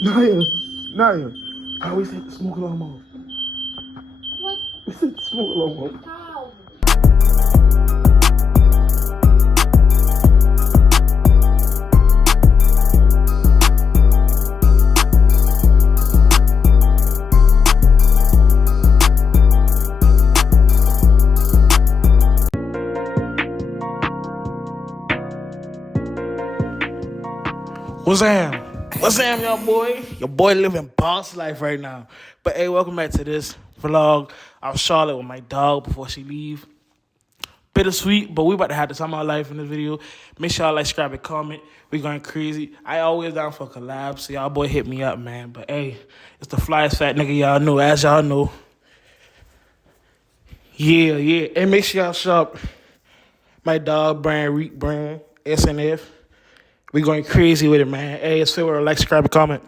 Naya, Naya. I always hit the smoke alarm off. What? We set the smoke alarm off. How? What's up, y'all boy? Your boy living boss life right now. But hey, welcome back to this vlog. I was Charlotte with my dog before she leave. Bittersweet, but we about to have the time of our life in this video. Make sure y'all like, subscribe, and comment. We going crazy. I always down for collabs, so y'all boy hit me up, man. But hey, it's the flyest fat nigga y'all know, as y'all know. Yeah. And make sure y'all shop my dog brand, Reek brand, SNF. We going crazy with it, man. Hey, it's PHILL'S, like, subscribe, and comment.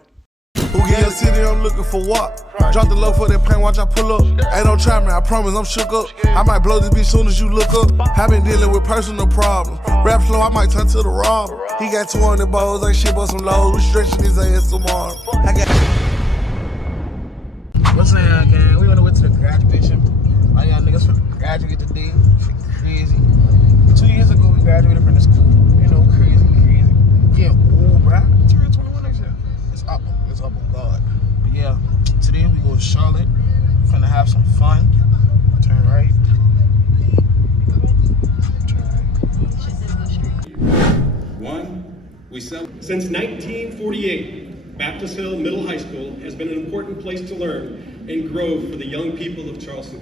Who get a city, I'm looking for what? Drop the low for that pain, watch I pull up. Hey, don't try me, I promise I'm shook up. I might blow this bitch soon as you look up. I been dealing with personal problems. Rap flow, I might turn to the robber. He got 200 balls, ain't shit but some lows. We stretching his ass tomorrow. What's up, gang? We on the way to the graduation. All y'all niggas finna graduate today. Crazy. 2 years ago, we graduated from the school. You know, crazy. Yeah, old, bruh. Turn 21 next year. It's up on God. But yeah, today we go to Charlotte. We're finna have some fun. Turn right. Since 1948, Baptist Hill Middle High School has been an important place to learn and grow for the young people of Charleston.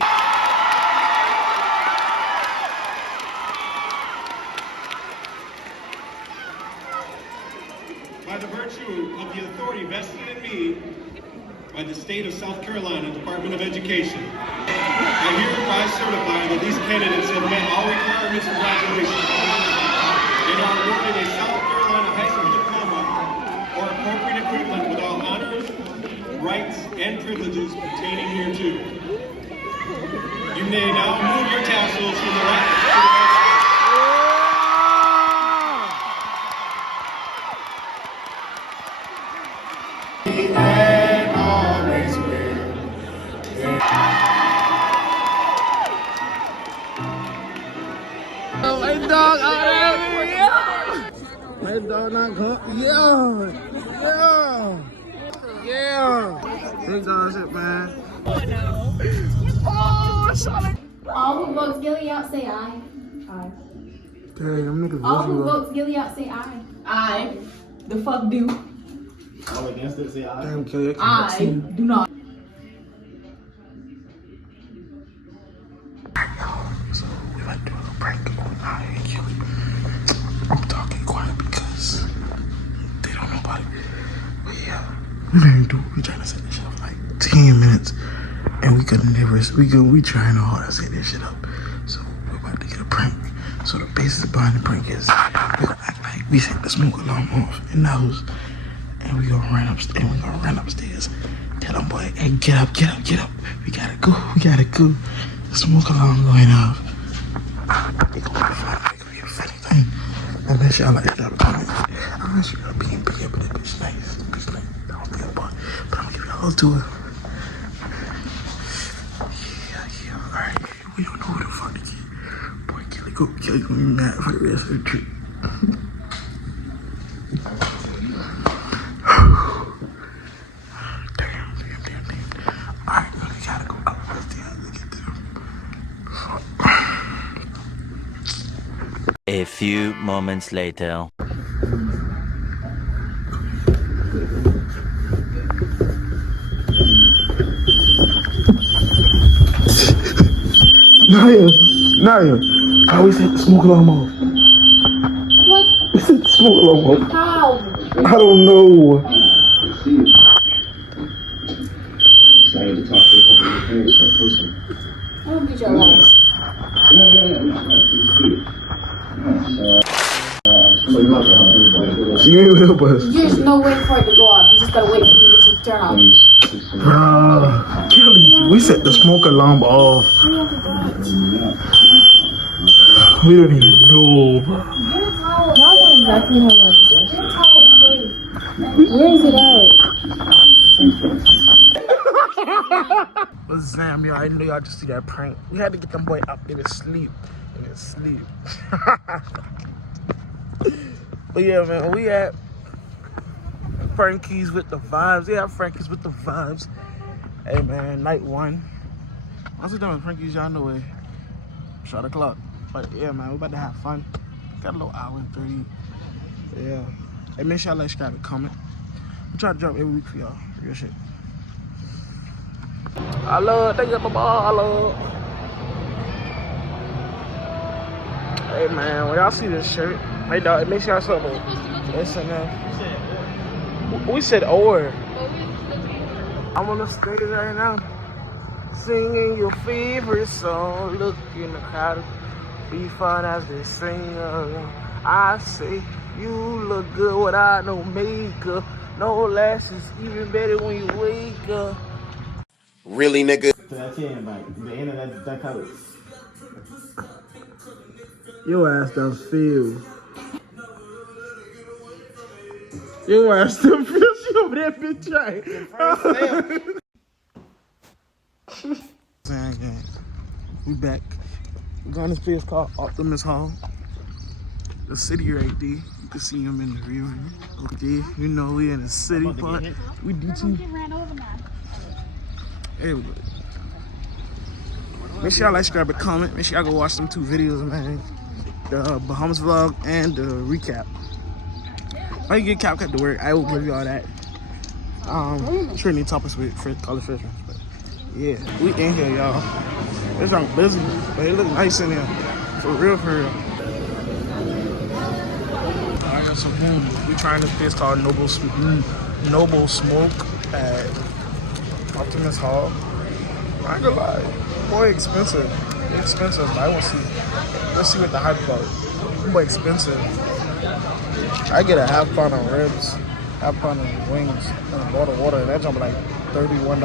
By the virtue of the authority vested in me by the state of South Carolina Department of Education, I hereby certify that these candidates have met all requirements for graduation and are awarded a South Carolina high school diploma or appropriate equivalent with all honors, rights, and privileges pertaining hereto. You may now move your tassels from the right to the right. My dog out there, yeah. My dog not good. Yeah. Big dog shit, man. Oh, Charlotte. All who votes Gilead say aye. Aye. Dang, them niggas All who visual. votes Gilead say aye. Aye. The fuck do? All against it, say aye. Damn, Kelly, I can't I see. do not. So we like doing a prank on Naya and Kelly. I'm talking quiet because they don't know about it. But yeah, we didn't do it. We trying to set this shit up for like 10 minutes. And we could never, we trying hard to set this shit up. So we're about to get a prank. So the basis behind the prank is we're gonna act like we set the smoke alarm off in the house. And we gonna run upstairs. Tell them, boy, hey, get up. We gotta go. The smoke alarm going off. They gonna be fun. They gonna be a funny thing. Unless y'all like that comment. Unless y'all being big, but that bitch nice. I don't think about it. But I'm gonna give y'all a little tour. Yeah. Alright. We don't know who the fuck to get. Boy, Kelly gonna be mad for the rest of the trip. Damn. Alright, we gotta go upstairs to get them. A few moments later. Naya, I always hit the smoke alarm off. What? We set the smoke alarm off. How? I don't know. Excited to talk to a couple of your parents in person. I don't get your alarm. So you might have to do She ain't help us. There's no way for it to go off. You just gotta wait for it to turn off. Bruh, Kelly, we set the smoke alarm off. We don't even know, bro. Y'all know exactly how much. Where is it at? Thanks, guys. But Zam, y'all, I know y'all just see that prank. We had to get them boy up in his sleep. But yeah, man, we at Frankie's with the vibes. Yeah, Frankie's with the vibes. Hey, man, night one. Once we done with Frankie's, y'all know it. Shot o'clock. But yeah, man, we about to have fun. Got a little hour and 30. Yeah. Hey, make sure y'all like, subscribe, and comment. We try to drop every week for y'all. Real shit. Hello, thank you, bye-bye. Hello. Hey, man, when y'all see this shirt, hey, dog, make sure y'all something. Listen, we said or. I'm on the stage right now, singing your favorite song. Look in the crowd, be fun as they sing. I say you look good without no makeup, no lashes, even better when you wake up. Really, nigga? I can't, like, the end of that color. Your ass done feel. Your ass done feel. She over there, bitch, right? We back. We're going to this place called Optimist Hall. The city right there. You can see him in the rear view. Okay, you know we in the city part. We do too. Everybody. Make sure y'all like, subscribe, and comment. Make sure y'all go watch them 2 videos, man. The Bahamas vlog and the recap. If I can get CapCut to work, I will give you all that. Training topics with college freshmen. But yeah, we in here, y'all. It's not busy, but it look nice in here. For real, for real. I got some food. We trying this place called Noble Smoke at Optimist Hall. I ain't gonna lie, boy, expensive. It's expensive, but I want to see. Let's see what the hype about. Boy, expensive. I get a half pound of ribs, half pound of wings, and a bottle of water, and that jump like $31.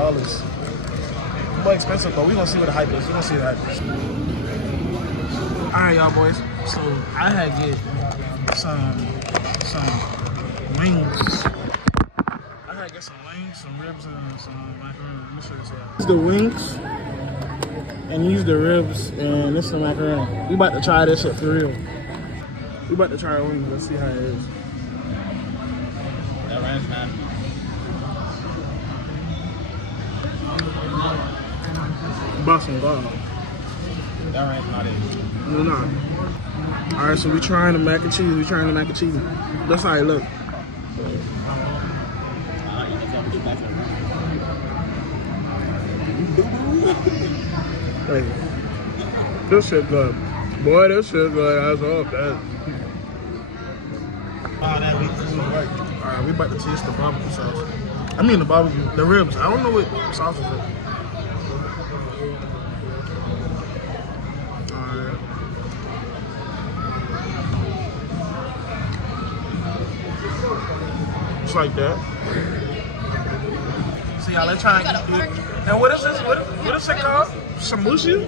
Boy, expensive, but we gonna see what the hype is. We gonna see the hype is. All right, y'all boys. So I had get some wings. I had get some wings, some ribs, and some macaroni. Let me show you this. These the wings, and use the ribs, and this is the macaroni. We about to try this shit for real. We about to try our wings. Let's see how it is. That ranch, man. Busting God. That ranch not it. No, no. All right, so we trying the mac and cheese. We trying the mac and cheese. That's how it look. Hey, this shit good. Boy, this shit good. That's all that. Alright, we about to taste the barbecue sauce. I mean the barbecue, the ribs. I don't know what sauce is it. Alright. Just like that. So y'all, let's try and eat it. And what is this? What is it called? Sambushi?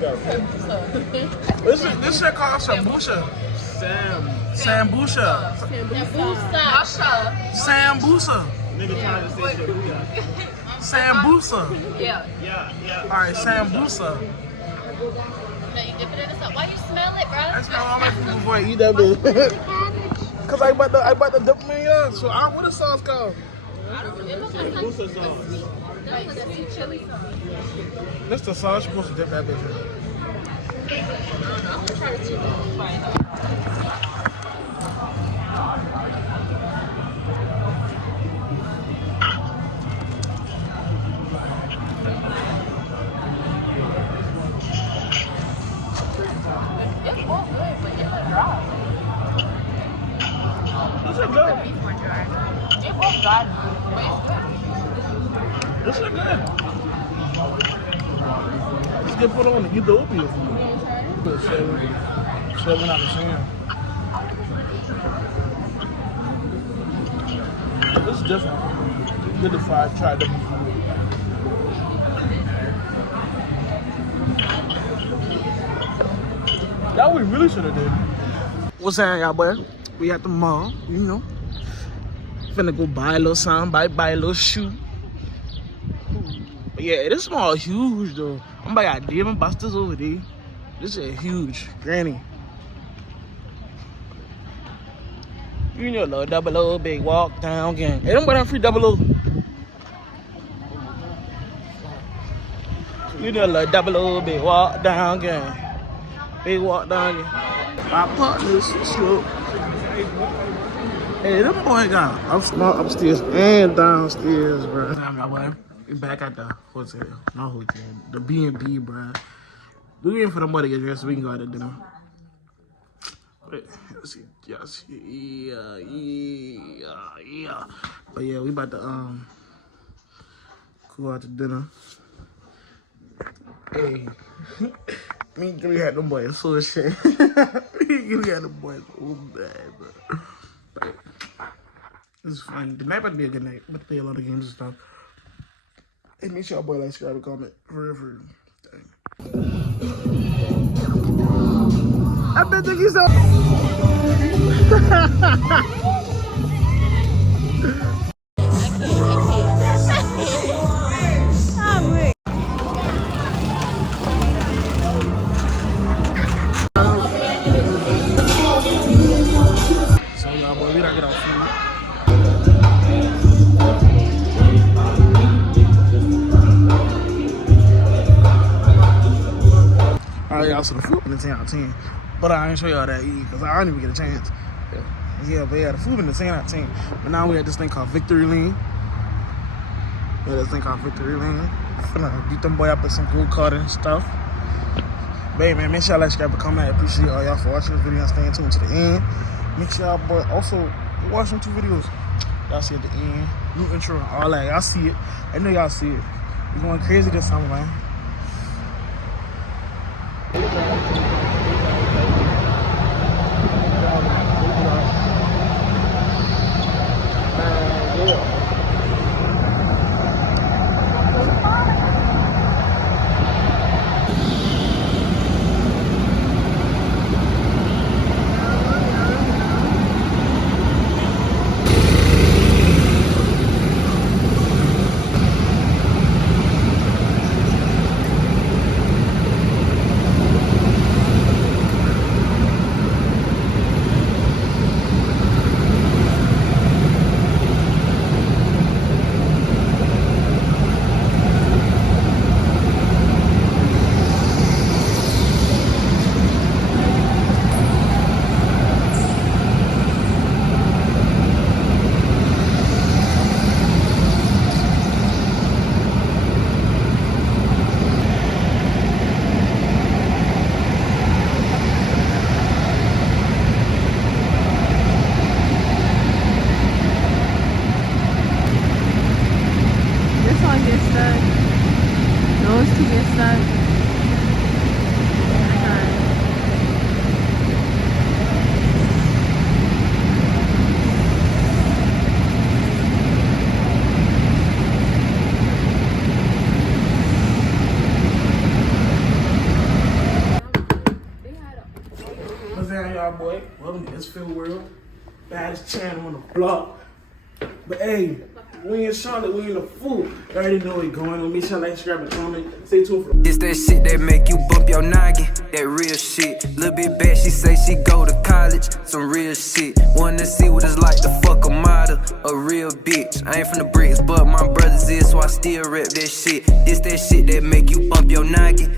This shit called Sambusa. Sambusa. Sambusa. Nigga trying to say shit. Sambusa. Yeah. Alright, Sambusa. Now you dip it in the sauce. Why you smell it, bro? I smell all my food before I eat that bitch. Cause I about to dip me in. So what is sauce called? Sambusa sauce. Like sweet chili sauce. That's the sauce you're supposed to dip that bitch in. I'm gonna try the chicken fries. It's all good, but it's a dry. This is good. Beef one dry. It was dry, but it's good. This is good. Let's get put on the Ethiopia. Put 7 out of 10. This is different. Good to try different food. That we really should have did. What's that, y'all, boy? We at the mall, you know. finna go buy a little something, buy a little shoe. But yeah, this mall huge though. I'm about got Dave and Buster's over there. This is huge, granny. You know, little double O, big walk down gang. Hey, them boy free double O. You know, little double O, big walk down gang. Big walk down gang. My partners, slow. Hey, them boy got upstairs and downstairs, bro. Nah, boy. We back at the hotel, not hotel, the B&B, bro. We waiting for the boy to get dressed so we can go out to dinner. But, yes, yeah. But yeah, we about to go out to dinner. Hey, me and Gilly had them boys so shit. Me and Gilly had them boys so bad, bro. But it's fun. The night about to be a good night. I'm about to play a lot of games and stuff. Hey, make sure y'all boy like, subscribe, and comment. For real. I bet think he's up. So y'all boy, we gotta get our food. Alright, y'all, so the food been a 10 out of 10. But I ain't show y'all that eat because I didn't even get a chance. Yeah, the food been a 10 out of 10. But now we had this thing called Victory Lane. Finna beat them boy up with some gold card and stuff. But hey, man, make sure y'all like, subscribe, and comment. I appreciate all y'all for watching this video and staying tuned to the end. Make sure y'all boy also watch them 2 videos. Y'all see at the end. New intro, all that. Y'all see it. I know y'all see it. We going crazy this summer, man. Boy, welcome to itss.philworld, baddest channel on the block. But hey, we in Charlotte, we in the food. You already know what's going on. Make sure like, subscribe, and comment. Stay tuned for This that shit that make you bump your noggin. That real shit. Little bit bad, she say she go to college. Some real shit. Wanna see what it's like to fuck a model, a real bitch. I ain't from the bricks, but my brothers is, so I still rep that shit. This that shit that make you bump your noggin.